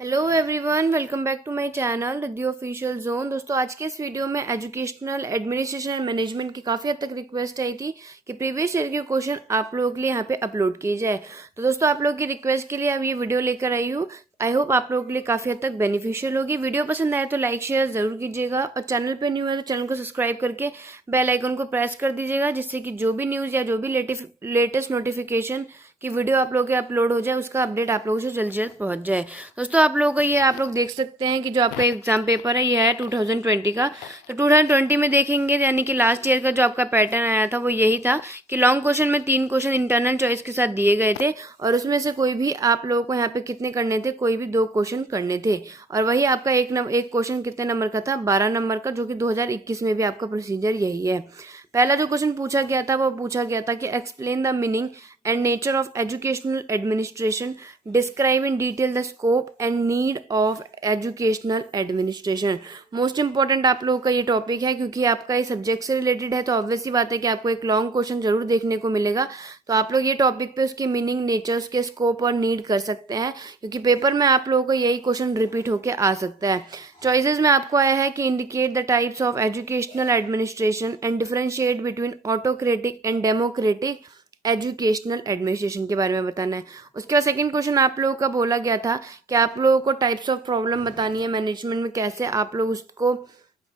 Hello everyone, welcome back to my channel Riddhi official zone. दोस्तों, आज के इस वीडियो में एजुकेशनल एडमिनिस्ट्रेशन एंड मैनेजमेंट की काफ़ी हद तक रिक्वेस्ट आई थी कि प्रीवियस ईयर के क्वेश्चन आप लोगों के लिए यहाँ पे अपलोड किए जाए। तो दोस्तों, आप लोगों की रिक्वेस्ट के लिए अब ये वीडियो लेकर आई हूँ। आई होप आप लोगों के लिए काफ़ी हद तक बेनिफिशियल होगी। वीडियो पसंद आए तो लाइक शेयर जरूर कीजिएगा और चैनल पे न्यू है तो चैनल को सब्सक्राइब करके बेल आइकन को प्रेस कर दीजिएगा, जिससे कि जो भी न्यूज़ या जो भी लेटेस्ट नोटिफिकेशन की वीडियो आप लोगों के अपलोड हो जाए उसका अपडेट आप लोगों से जल्द से जल्द पहुंच जाए। दोस्तों, आप लोगों को ये आप लोग देख सकते हैं कि जो आपका एग्जाम पेपर है ये है 2020 का। तो 2020 में देखेंगे यानी कि लास्ट ईयर का जो आपका पैटर्न आया था वो यही था कि लॉन्ग क्वेश्चन में 3 क्वेश्चन इंटरनल चॉइस के साथ दिए गए थे और उसमें से कोई भी आप लोगों को यहाँ पे कितने करने थे, कोई भी 2 क्वेश्चन करने थे। और वही आपका एक क्वेश्चन कितने नंबर का था, 12 नंबर का, जो कि 2021 में भी आपका प्रोसीजर यही है। पहला जो क्वेश्चन पूछा गया था वो पूछा गया था कि explain the meaning and nature of educational administration, describe in detail the scope and need of educational administration। Most important आप लोगों का ये टॉपिक है क्योंकि आपका ये सब्जेक्ट से रिलेटेड है, तो ऑब्वियस सी बात है कि आपको एक लॉन्ग क्वेश्चन जरूर देखने को मिलेगा। तो आप लोग ये टॉपिक पे उसके मीनिंग, नेचर, उसके स्कोप और नीड कर सकते हैं, क्योंकि पेपर में आप लोगों को यही क्वेश्चन रिपीट होके आ सकता है। चॉइसेस में आपको आया है कि indicate the types of educational administration and differentiate between autocratic and democratic educational administration के बारे में बताना है। उसके बाद सेकंड क्वेश्चन आप लोगों का बोला गया था कि आप लोगों को टाइप्स ऑफ प्रॉब्लम बतानी है मैनेजमेंट में, कैसे आप लोग उसको,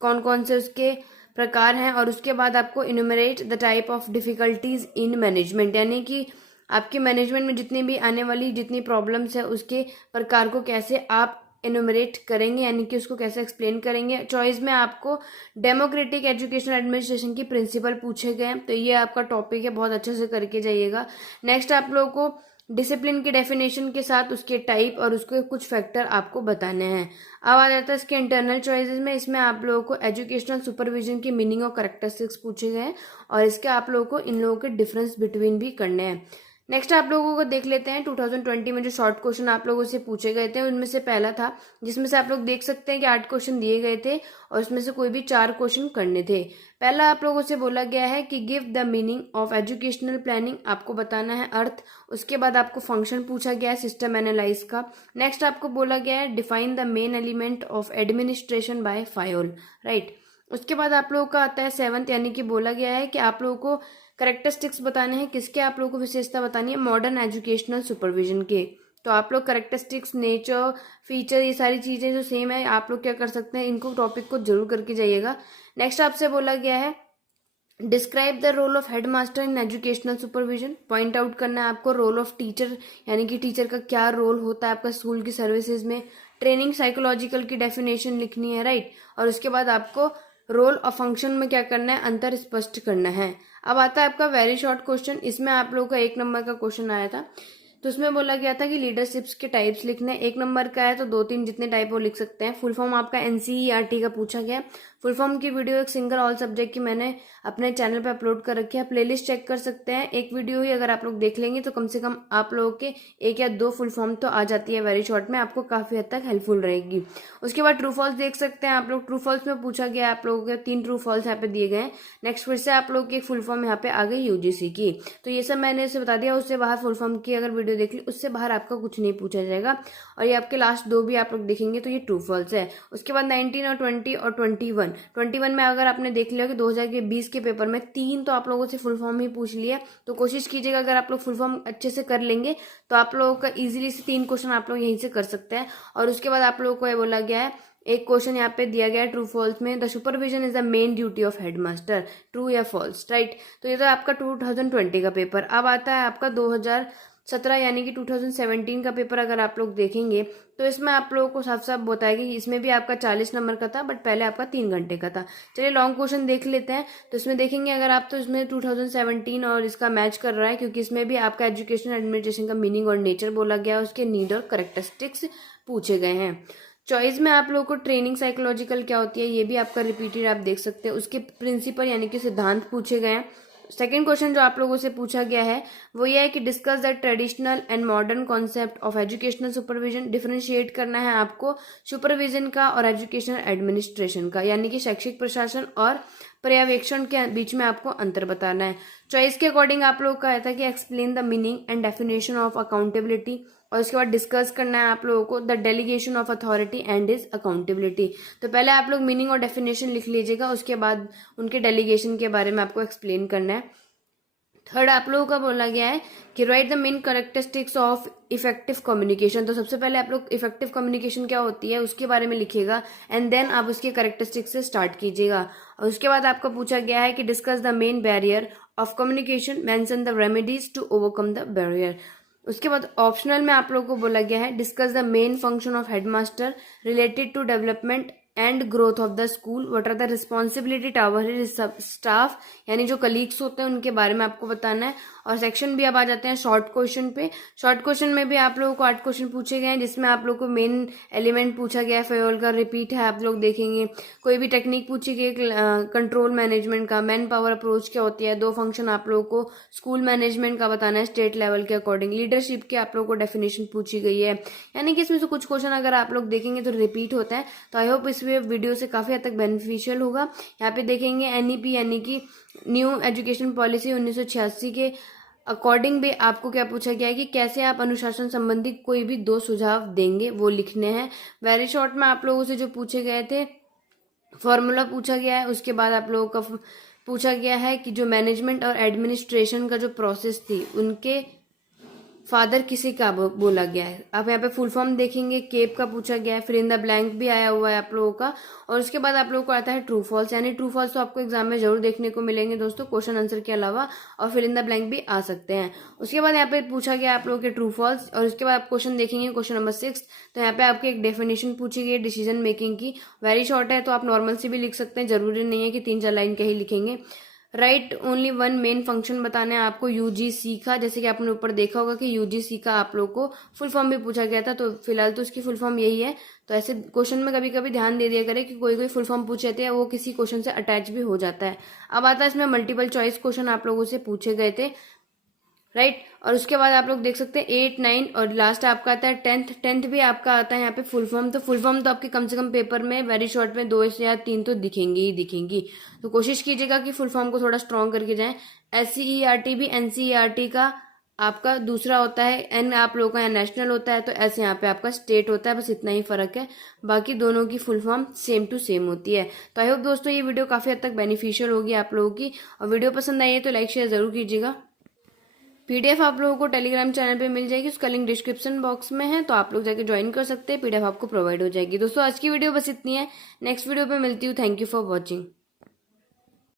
कौन कौन से उसके प्रकार हैं, और उसके बाद आपको enumerate the type of difficulties in management, यानी कि आपके मैनेजमेंट में जितनी भी आने वाली जितनी प्रॉब्लम्स है उसके प्रकार को कैसे आप एनुमरेट करेंगे, यानी कि उसको कैसे एक्सप्लेन करेंगे। चॉइस में आपको डेमोक्रेटिक एजुकेशनल एडमिनिस्ट्रेशन की प्रिंसिपल पूछे गए, तो ये आपका टॉपिक है, बहुत अच्छे से करके जाइएगा। नेक्स्ट आप लोगों को डिसिप्लिन की डेफिनेशन के साथ उसके टाइप और उसके कुछ फैक्टर आपको बताने हैं। अब आ जाता है इसके इंटरनल चॉइसेस में। इसमें आप लोगों को एजुकेशनल सुपरविजन की मीनिंग और करेक्टरिस्टिक्स पूछे गए हैं और इसके आप लोगों को इन लोगों के डिफरेंस बिटवीन भी करने हैं। नेक्स्ट आप लोगों को देख लेते हैं 2020 में जो शॉर्ट क्वेश्चन आप लोगों से पूछे गए थे उनमें से पहला था, जिसमें से आप लोग देख सकते हैं कि 8 क्वेश्चन दिए गए थे और उसमें से कोई भी 4 क्वेश्चन करने थे। पहला आप लोगों से बोला गया है कि give the meaning of educational planning, आपको बताना है अर्थ। उसके बाद आपको फंक्शन पूछा गया है सिस्टम एनालाइज का। नेक्स्ट आपको बोला गया है define the main element of administration by Fayol, right. उसके बाद आप लोगों का आता है 7th, यानी कि बोला गया है कि आप लोगों को करेक्टरिस्टिक्स बताने हैं, किसके आप लोगों को विशेषता बतानी है, मॉडर्न एजुकेशनल सुपरविजन के। तो आप लोग करेक्टरिस्टिक्स, नेचर, फीचर, ये सारी चीजें जो सेम है आप लोग क्या कर सकते हैं, इनको टॉपिक को जरूर करके जाइएगा। नेक्स्ट आपसे बोला गया है describe the role of head master in educational supervision, point out करना है आपको रोल ऑफ टीचर, यानी कि टीचर का क्या रोल होता है आपका स्कूल की सर्विसेज में। ट्रेनिंग साइकोलॉजिकल की डेफिनेशन लिखनी है, राइट। और उसके बाद आपको रोल और फंक्शन में क्या करना है, अंतर स्पष्ट करना है। अब आता है आपका वेरी शॉर्ट क्वेश्चन। इसमें आप लोगों का 1 नंबर का क्वेश्चन आया था, तो उसमें बोला गया था कि लीडरशिप्स के टाइप्स लिखने। 1 नंबर का है तो 2-3 जितने टाइप वो लिख सकते हैं। फुल फॉर्म आपका एनसीईआरटी का पूछा गया। फुल फॉर्म की वीडियो एक सिंगल ऑल सब्जेक्ट की मैंने अपने चैनल पे अपलोड कर रखी है, प्लेलिस्ट चेक कर सकते हैं। एक वीडियो ही अगर आप लोग देख लेंगे तो कम से कम आप लोगों के 1 या 2 फुल फॉर्म तो आ जाती है वेरी शॉर्ट में, आपको काफी हद तक हेल्पफुल रहेगी। उसके बाद ट्रू फॉल्स देख सकते हैं आप लोग। ट्रू फॉल्स में पूछा गया आप लोगों के 3 ट्रू फॉल्स यहाँ पे दिए गए हैं। नेक्स्ट फिर से आप लोग की एक फुल फॉर्म यहाँ पे आ गई यूजीसी की। तो ये सब मैंने इसे बता दिया। उससे बाहर फुल फॉर्म की अगर वीडियो देख ली, उससे बाहर आपका कुछ नहीं पूछा जाएगा। और ये आपके लास्ट 2 भी आप लोग देखेंगे तो ये ट्रू फॉल्स है। उसके बाद 19 और 20 और 21 में अगर आपने देख लिया कि 2020 के पेपर में 3 तो आप लोगों से फुल फॉर्म ही पूछ लिया, तो कोशिश कीजिएगा अगर आप लोग फुल फॉर्म अच्छे से कर लेंगे तो आप लोगों का इजीली से 3 क्वेश्चन आप लोग यहीं से कर सकते हैं। और उसके बाद आप लोगों को ये बोला गया है, एक क्वेश्चन यहाँ पे दिया गया है ट्रू फॉल्स में, the supervision is the main duty of headmaster, true या फॉल्स, राइट। तो ये तो आपका 2020 का पेपर। अब आता है आपका 2017 यानी कि 2017 का पेपर। अगर आप लोग देखेंगे तो इसमें आप लोगों को साफ साफ बताएगा कि इसमें भी आपका 40 नंबर का था, बट पहले आपका 3 घंटे का था। चलिए लॉन्ग क्वेश्चन देख लेते हैं। तो इसमें देखेंगे अगर आप, तो इसमें 2017 और इसका मैच कर रहा है, क्योंकि इसमें भी आपका एजुकेशन एडमिनिस्ट्रेशन का मीनिंग और नेचर बोला गया, उसके नीड और करेक्टरिस्टिक्स पूछे गए हैं। चॉइस में आप लोगों को ट्रेनिंग साइकोलॉजिकल क्या होती है ये भी आपका रिपीटेड आप देख सकते हैं, उसके प्रिंसिपल यानी कि सिद्धांत पूछे गए हैं। सेकेंड क्वेश्चन जो आप लोगों से पूछा गया है वो ये है कि discuss the traditional and modern concept of educational supervision, differentiate करना है आपको सुपरविजन का और एजुकेशनल एडमिनिस्ट्रेशन का, यानी कि शैक्षिक प्रशासन और पर्यवेक्षण के बीच में आपको अंतर बताना है। चॉइस के अकॉर्डिंग आप लोग का आया था कि explain the meaning and definition of accountability, और उसके बाद डिस्कस करना है आप लोगों को the delegation of authority and is accountability. तो पहले आप लोग मीनिंग और डेफिनेशन लिख लीजिएगा, उसके बाद उनके डेलीगेशन के बारे में आपको एक्सप्लेन करना है। थर्ड आप लोगों का बोला गया है कि right the main characteristics of effective communication. तो सबसे पहले आप लोग इफेक्टिव कम्युनिकेशन क्या होती है उसके बारे में लिखिएगा, एंड देन आप उसके कैरेक्टरिस्टिक्स से स्टार्ट कीजिएगा। और उसके बाद आपका पूछा गया है कि discuss the main barrier of communication, mention the remedies to overcome the barrier. उसके बाद ऑप्शनल में आप लोगों को बोला गया है discuss the main function of headmaster related to development and growth of the school, what are the responsibility towards staff, यानी जो कलीग्स होते हैं उनके बारे में आपको बताना है। और सेक्शन भी अब आ जाते हैं शॉर्ट क्वेश्चन पे। शॉर्ट क्वेश्चन में भी आप लोगों को 8 क्वेश्चन पूछे गए हैं, जिसमें आप लोगों को मेन एलिमेंट पूछा गया है फेयोल का, रिपीट है आप लोग देखेंगे। कोई भी टेक्निक पूछी गई कंट्रोल मैनेजमेंट का, मैन पावर अप्रोच क्या होती है, 2 फंक्शन आप लोगों को स्कूल मैनेजमेंट का बताना है स्टेट लेवल के अकॉर्डिंग, लीडरशिप के आप लोगों को डेफिनेशन पूछी गई है। यानी कि इसमें से कुछ क्वेश्चन अगर आप लोग देखेंगे तो रिपीट होता है। तो आई होप इस वीडियो से काफी हद तक बेनिफिशियल होगा। यहाँ पे देखेंगे एनईपी यानी कि न्यू एजुकेशन पॉलिसी 1986 के अकॉर्डिंग भी आपको क्या पूछा गया है कि कैसे आप अनुशासन संबंधी कोई भी 2 सुझाव देंगे, वो लिखने हैं। वेरी शॉर्ट में आप लोगों से जो पूछे गए थे फॉर्मूला पूछा गया है, उसके बाद आप लोगों का पूछा गया है कि जो मैनेजमेंट और एडमिनिस्ट्रेशन का जो प्रोसेस थी उनके फादर किसी का बोला गया है। आप यहाँ पे फुल फॉर्म देखेंगे, केप का पूछा गया है, फिर इन द ब्लैंक भी आया हुआ है आप लोगों का। और उसके बाद आप लोगों को आता है ट्रू फॉल्स, यानी ट्रू फॉल्स तो आपको एग्जाम में जरूर देखने को मिलेंगे दोस्तों, क्वेश्चन आंसर के अलावा, और फिर इन द ब्लैंक भी आ सकते हैं। उसके बाद यहाँ पे पूछा गया आप लोगों के ट्रू फॉल्स, और उसके बाद आप क्वेश्चन देखेंगे क्वेश्चन नंबर 6। तो यहाँ पे आपके एक डेफिनेशन पूछी गई डिसीजन मेकिंग की, वेरी शॉर्ट है तो आप नॉर्मल से भी लिख सकते हैं, जरूरी नहीं है कि 3-4 लाइन के ही लिखेंगे। Right only one main function बताना है आपको यूजीसी का, जैसे कि आपने ऊपर देखा होगा कि यूजीसी का आप लोग को फुल फॉर्म भी पूछा गया था, तो फिलहाल तो उसकी फुल फॉर्म यही है। तो ऐसे क्वेश्चन में कभी कभी ध्यान दे दिया करें कि कोई कोई फुल फॉर्म पूछे थे वो किसी क्वेश्चन से अटैच भी हो जाता है। अब आता है इसमें मल्टीपल चॉइस क्वेश्चन आप लोगों से पूछे गए थे, राइट। और उसके बाद आप लोग देख सकते हैं 8, 9 और लास्ट आपका आता है 10th भी आपका आता है यहाँ पे फुल फॉर्म। तो फुल फॉर्म तो आपके कम से कम पेपर में वेरी शॉर्ट में 2 या 3 तो दिखेंगी ही दिखेंगी। तो कोशिश कीजिएगा कि फुल फॉर्म को थोड़ा स्ट्रॉन्ग करके जाएं। SCERT भी NCERT का आपका दूसरा होता है, एन आप लोगों का यहाँ नेशनल होता है, तो ऐसे यहाँ पे आपका स्टेट होता है, बस इतना ही फर्क है, बाकी दोनों की full form same to same होती है। तो आई होप दोस्तों ये वीडियो काफी हद तक बेनिफिशियल होगी आप लोगों की, और वीडियो पसंद आई है तो लाइक शेयर जरूर कीजिएगा। PDF आप लोगों को टेलीग्राम चैनल पे मिल जाएगी, उसका लिंक डिस्क्रिप्शन बॉक्स में है, तो आप लोग जाके ज्वाइन कर सकते हैं। PDF आपको प्रोवाइड हो जाएगी। दोस्तों आज की वीडियो बस इतनी है, नेक्स्ट वीडियो पे मिलती हूँ। Thank you for watching.